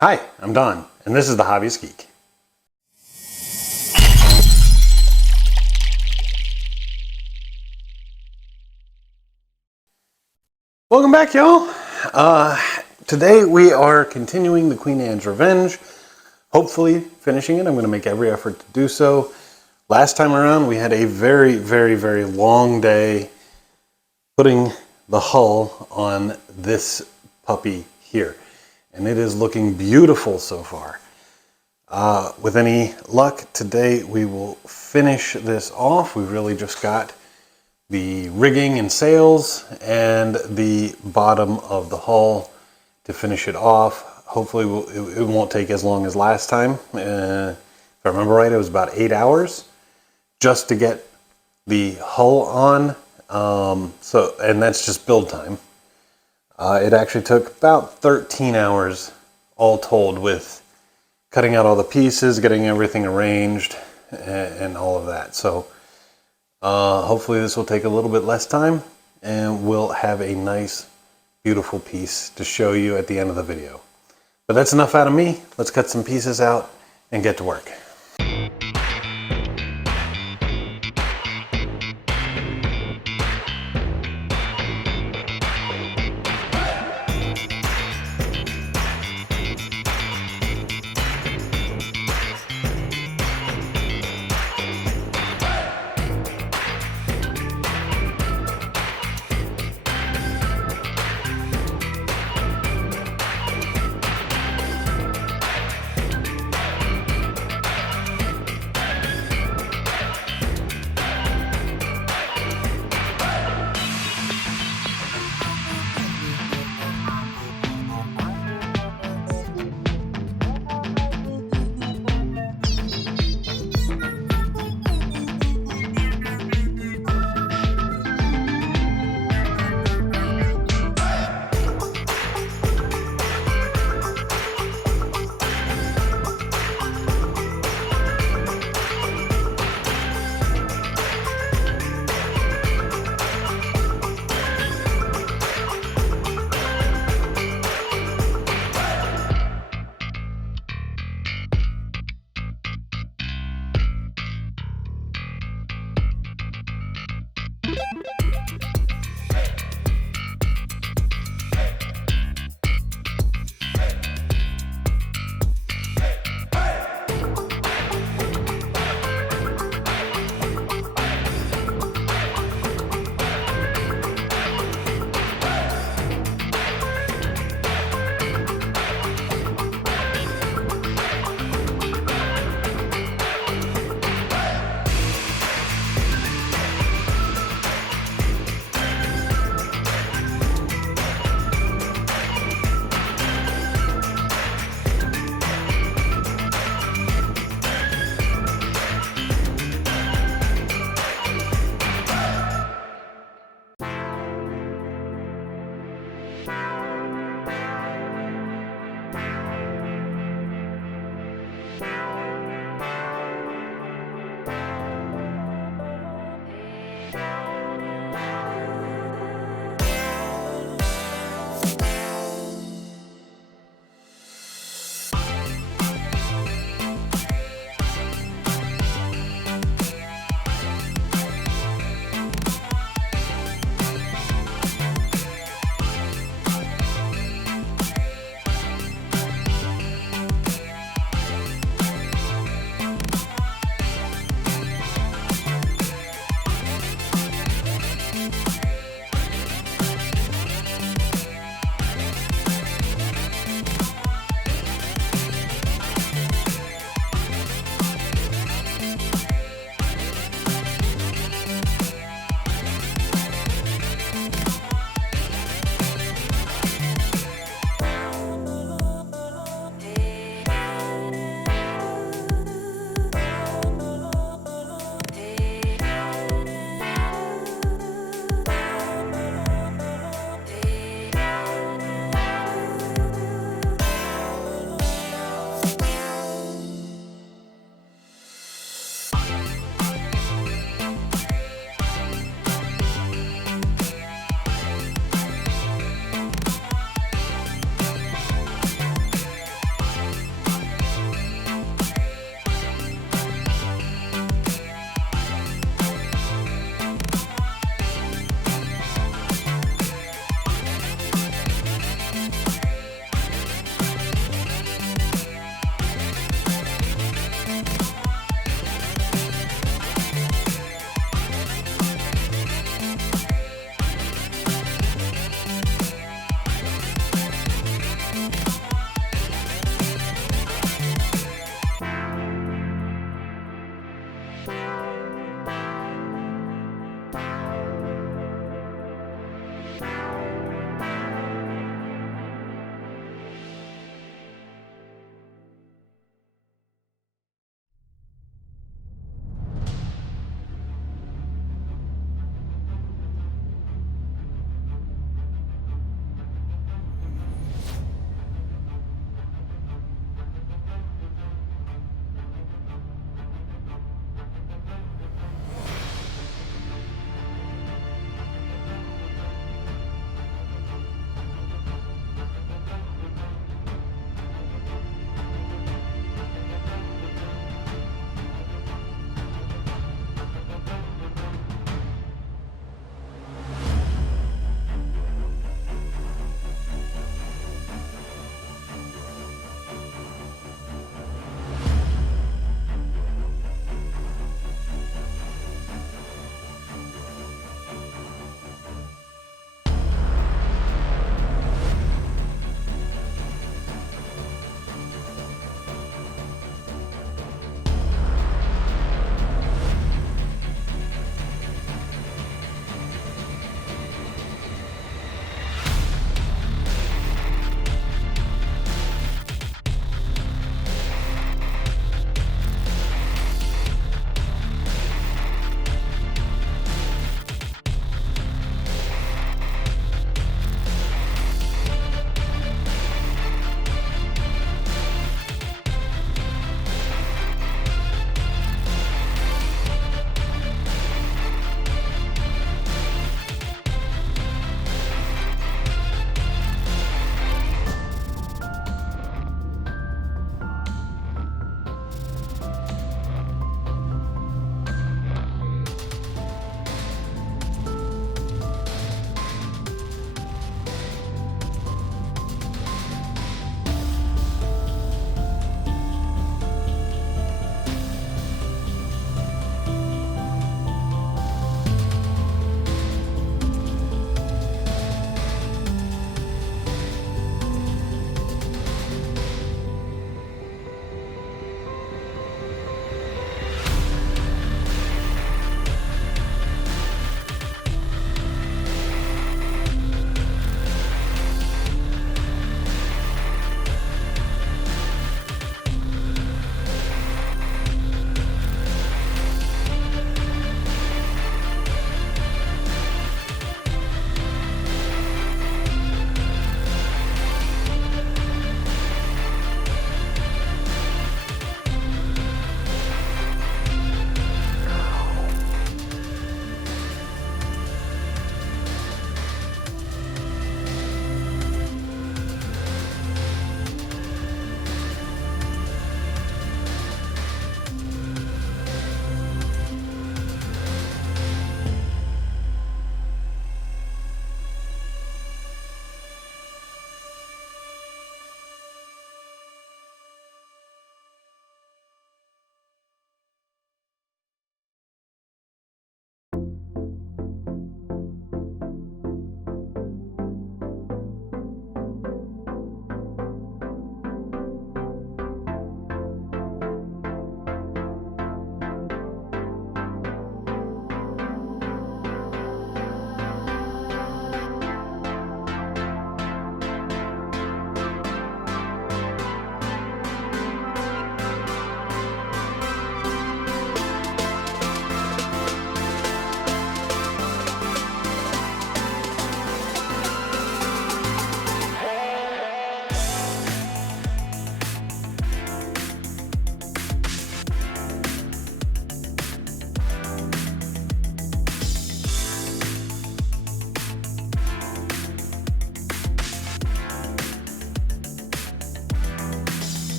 Hi, I'm Don, and this is the Hobbyist Geek. Welcome back, y'all. Today we are continuing the Queen Anne's Revenge. Hopefully finishing it. I'm going to make every effort to do so. Last time around we had a very long day putting the hull on this puppy here. And it is looking beautiful so far. With any luck, today we will finish this off. We really just got the rigging and sails and the bottom of the hull to finish it off. Hopefully it won't take as long as last time. If I remember right, it was about 8 hours just to get the hull on. And that's just build time. It actually took about 13 hours all told, with cutting out all the pieces, getting everything arranged, and all of that. So hopefully this will take a little bit less time, and we'll have a nice, beautiful piece to show you at the end of the video. But that's enough out of me. Let's cut some pieces out and get to work.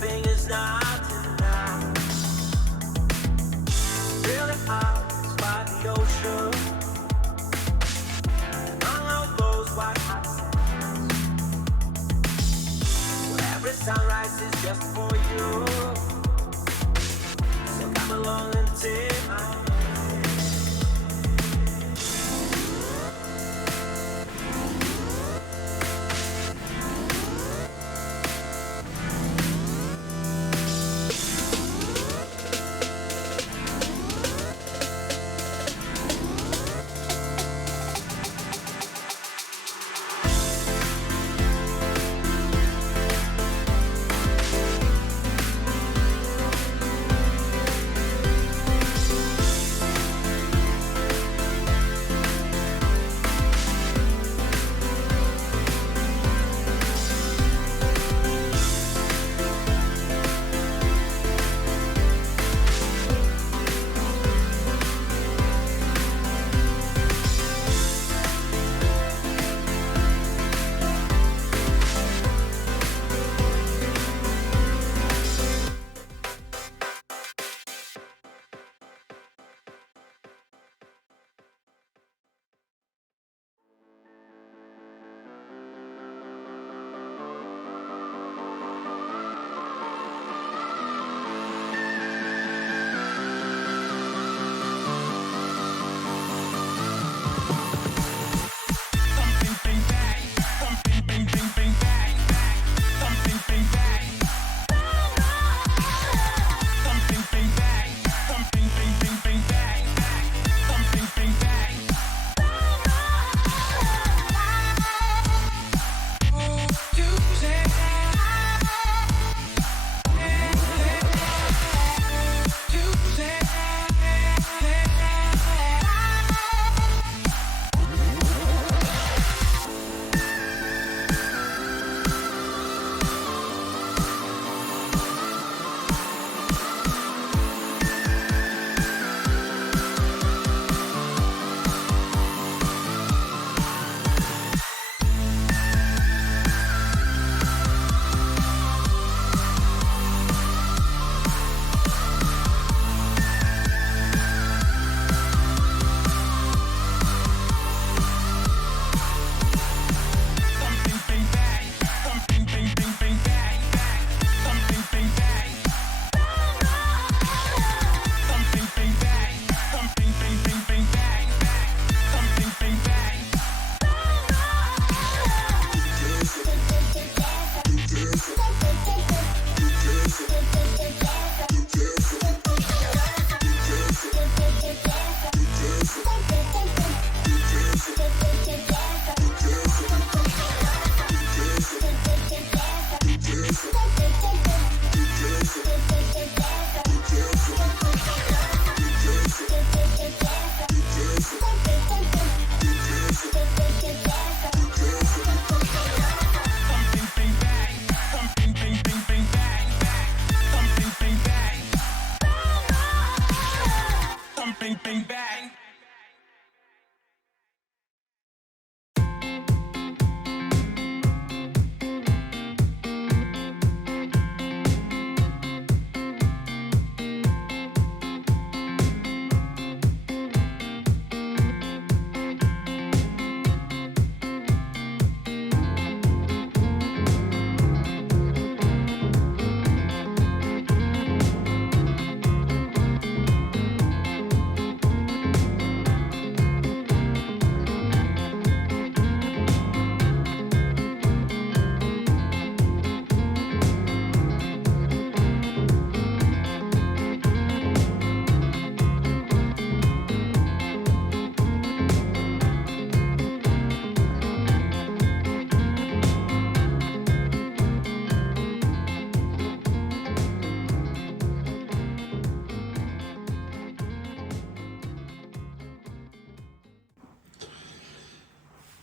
everything is not enough. Really out by the ocean, among all those white hot sands, where every sunrise is just for you. So come along and take my hand.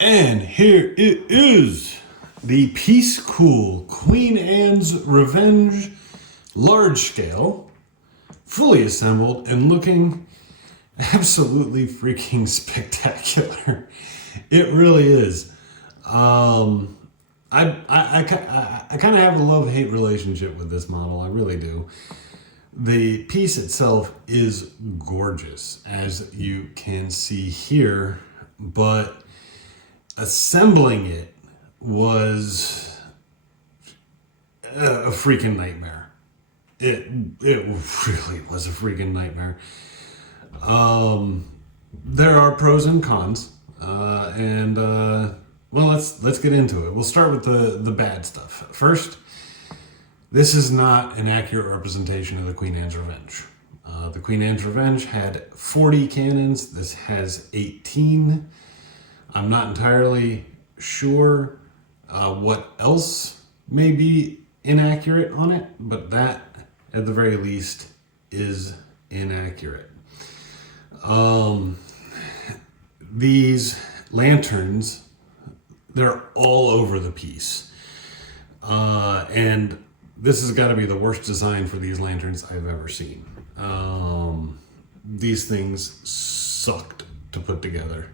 And here it is, the Piececool Queen Anne's Revenge large scale, fully assembled and looking absolutely freaking spectacular. It really is. I I kind of have a love-hate relationship with this model. I really do. The piece itself is gorgeous, as you can see here, but assembling it was a freaking nightmare. It really was a freaking nightmare. There are pros and cons, and well, let's get into it. We'll start with the bad stuff first. This is not an accurate representation of the Queen Anne's Revenge. The Queen Anne's Revenge had 40 cannons. This has 18. I'm not entirely sure what else may be inaccurate on it, but that, at the very least, is inaccurate. These lanterns, they're all over the piece. And this has got to be the worst design for these lanterns I've ever seen. These things sucked to put together.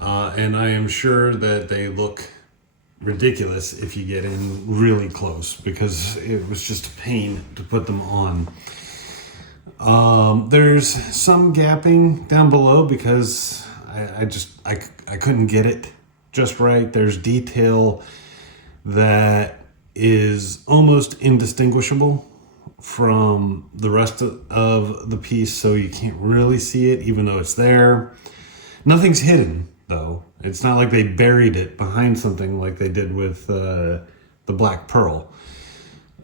And I am sure that they look ridiculous if you get in really close, because it was just a pain to put them on. There's some gapping down below because I couldn't get it just right. There's detail that is almost indistinguishable from the rest of the piece, so you can't really see it even though it's there. Nothing's hidden though. It's not like they buried it behind something like they did with the Black Pearl.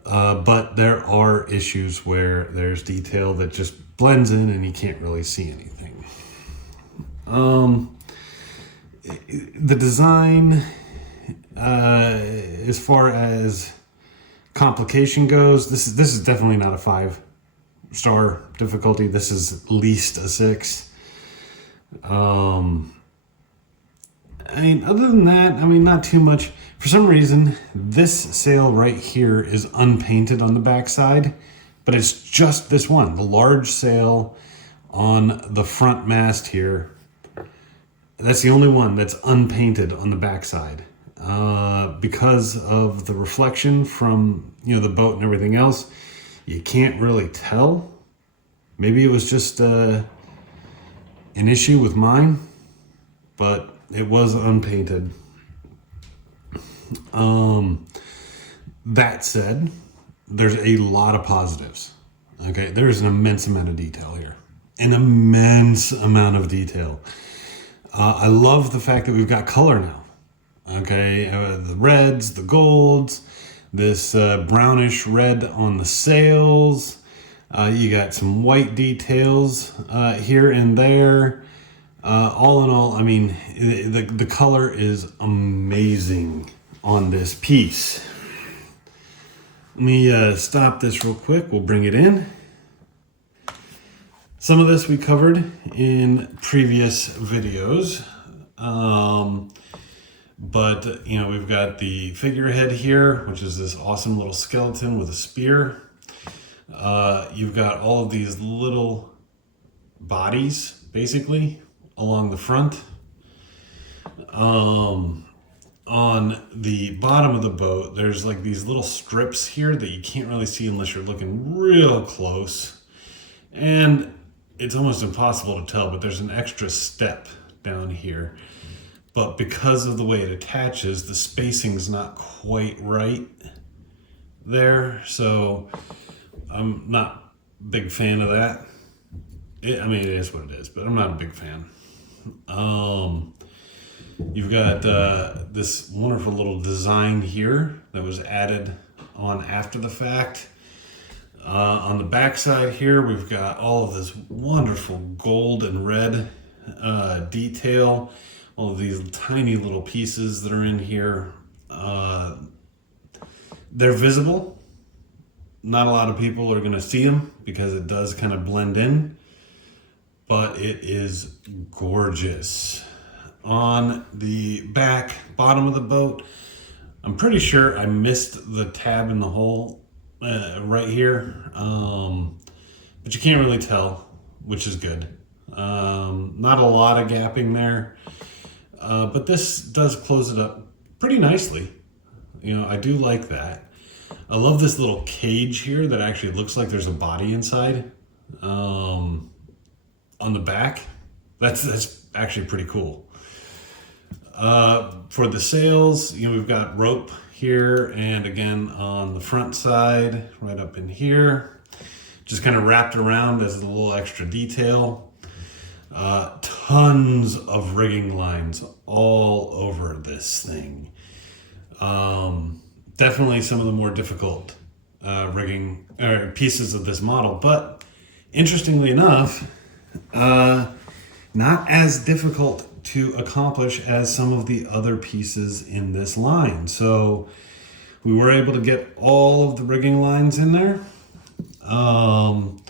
But there are issues where there's detail that just blends in and you can't really see anything. The design, as far as complication goes, this is definitely not a 5-star difficulty. This is at least a 6. I mean, other than that, I mean, not too much. For some reason, this sail right here is unpainted on the backside, but it's just this one, the large sail on the front mast here. That's the only one that's unpainted on the backside. Because of the reflection from, the boat and everything else, you can't really tell. Maybe it was just an issue with mine, but it was unpainted. That said, there's a lot of positives. Okay, there's an immense amount of detail here. An immense amount of detail. I love the fact that we've got color now. Okay, the reds, the golds, this brownish red on the sails. You got some white details here and there. All in all, I mean, the color is amazing on this piece. Let me stop this real quick. We'll bring it in. Some of this we covered in previous videos. But, we've got the figurehead here, which is this awesome little skeleton with a spear. You've got all of these little bodies, basically, along the front. On the bottom of the boat, there's like these little strips here that you can't really see unless you're looking real close. And it's almost impossible to tell, but there's an extra step down here. But because of the way it attaches, the spacing's not quite right there. So I'm not a big fan of that. It is what it is, but I'm not a big fan. You've got this wonderful little design here that was added on after the fact. On the back side here, we've got all of this wonderful gold and red detail. All of these tiny little pieces that are in here. They're visible. Not a lot of people are going to see them because it does kind of blend in. But it is gorgeous. On the bottom of the boat, I'm pretty sure I missed the tab in the hole right here. But you can't really tell, which is good. Not a lot of gapping there. But this does close it up pretty nicely. You know, I do like that. I love this little cage here that actually looks like there's a body inside on the back. That's actually pretty cool. For the sails, you know, we've got rope here and again on the front side, right up in here. Just kind of wrapped around as a little extra detail. Tons of rigging lines all over this thing. Definitely some of the more difficult rigging pieces of this model, but interestingly enough, not as difficult to accomplish as some of the other pieces in this line. So we were able to get all of the rigging lines in there. I'm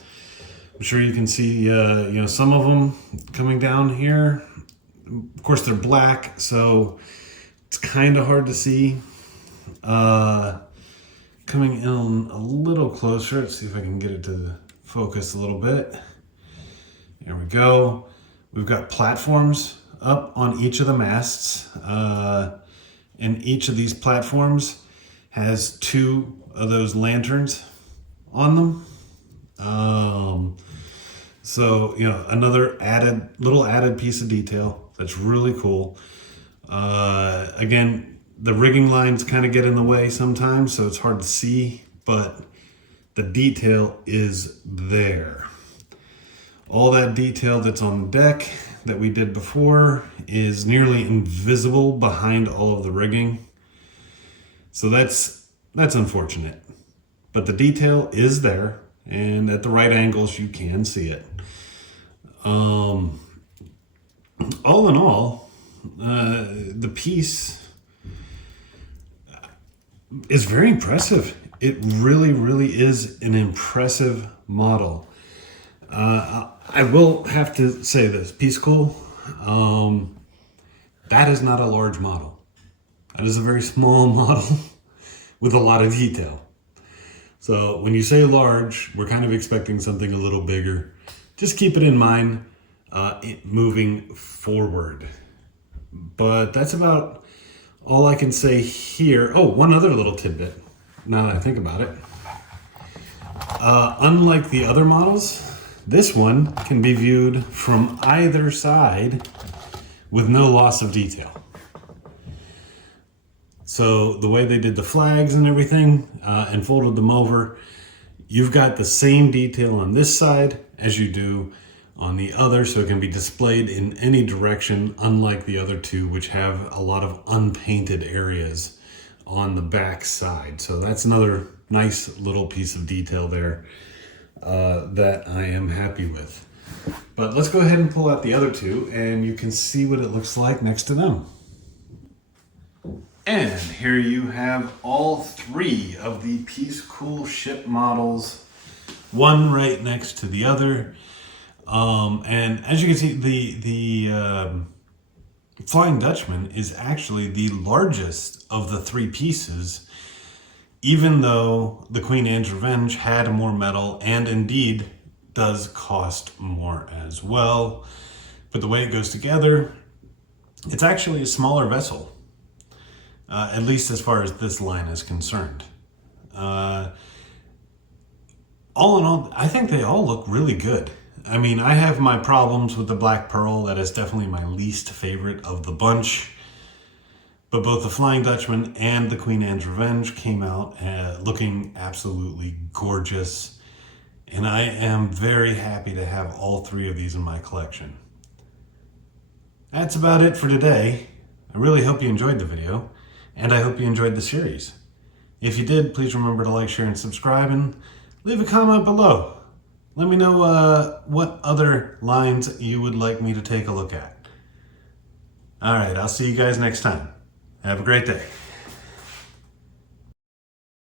sure you can see, you know, some of them coming down here. Of course, they're black, so it's kind of hard to see. Coming in a little closer, let's see if I can get it to focus a little bit. There we go. We've got platforms up on each of the masts, and each of these platforms has 2 of those lanterns on them. So, you know, another little added piece of detail that's really cool. Again, the rigging lines kind of get in the way sometimes, so it's hard to see, but the detail is there. All that detail that's on the deck that we did before is nearly invisible behind all of the rigging. So that's unfortunate. But the detail is there, and at the right angles you can see it. All in all, the piece is very impressive. It really, really is an impressive model. I will have to say this, Piececool, that is not a large model. That is a very small model with a lot of detail. So when you say large, we're kind of expecting something a little bigger. Just keep it in mind moving forward. But that's about all I can say here. Oh, one other little tidbit, now that I think about it. Unlike the other models, this one can be viewed from either side with no loss of detail. So the way they did the flags and everything and folded them over, you've got the same detail on this side as you do on the other, so it can be displayed in any direction, unlike the other two, which have a lot of unpainted areas on the back side. So that's another nice little piece of detail there that I am happy with. But let's go ahead and pull out the other two and you can see what it looks like next to them. And here you have all 3 of the Piececool ship models, one right next to the other. And as you can see, the Flying Dutchman is actually the largest of the 3 pieces, even though the Queen Anne's Revenge had more metal and indeed does cost more as well. But the way it goes together, it's actually a smaller vessel, at least as far as this line is concerned. All in all, I think they all look really good. I mean, I have my problems with the Black Pearl. That is definitely my least favorite of the bunch. But both the Flying Dutchman and the Queen Anne's Revenge came out looking absolutely gorgeous. And I am very happy to have all 3 of these in my collection. That's about it for today. I really hope you enjoyed the video, and I hope you enjoyed the series. If you did, please remember to like, share, and subscribe, and leave a comment below. Let me know what other lines you would like me to take a look at. All right, I'll see you guys next time. Have a great day.